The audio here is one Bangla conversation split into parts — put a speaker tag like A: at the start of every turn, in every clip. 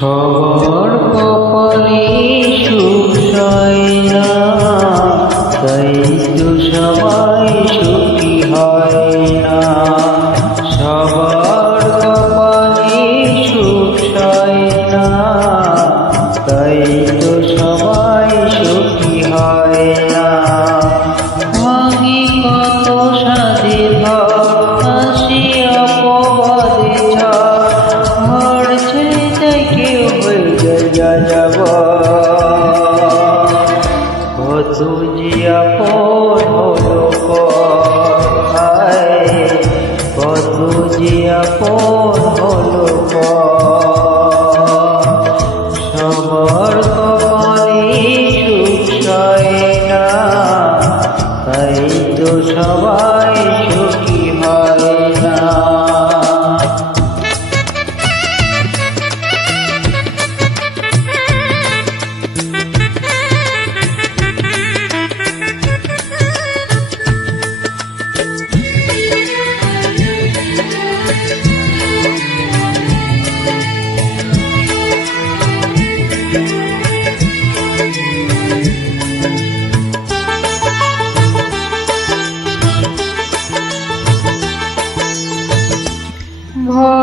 A: সবার কপালে সুখ না তাই তো সবাই সুখী কত যে আপন হলো পায় কত যে আপন হলো সবার কপালে সুখ না, তাই তো সবাই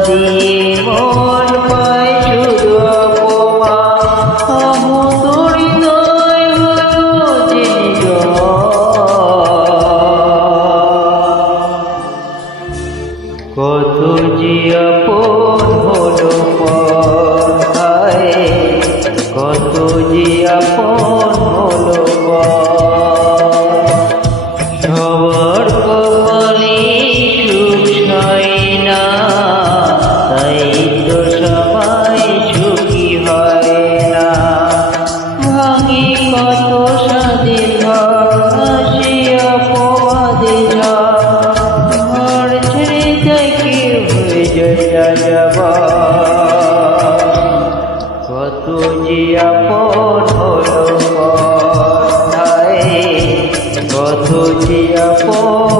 A: ভালোবাসা ভাঙি কত সাদে হাসি অপবাদে ঘর ছেড়ে যাই কেউ হয়ে যায় যাবা কত যে আপন হলো কত যে আপন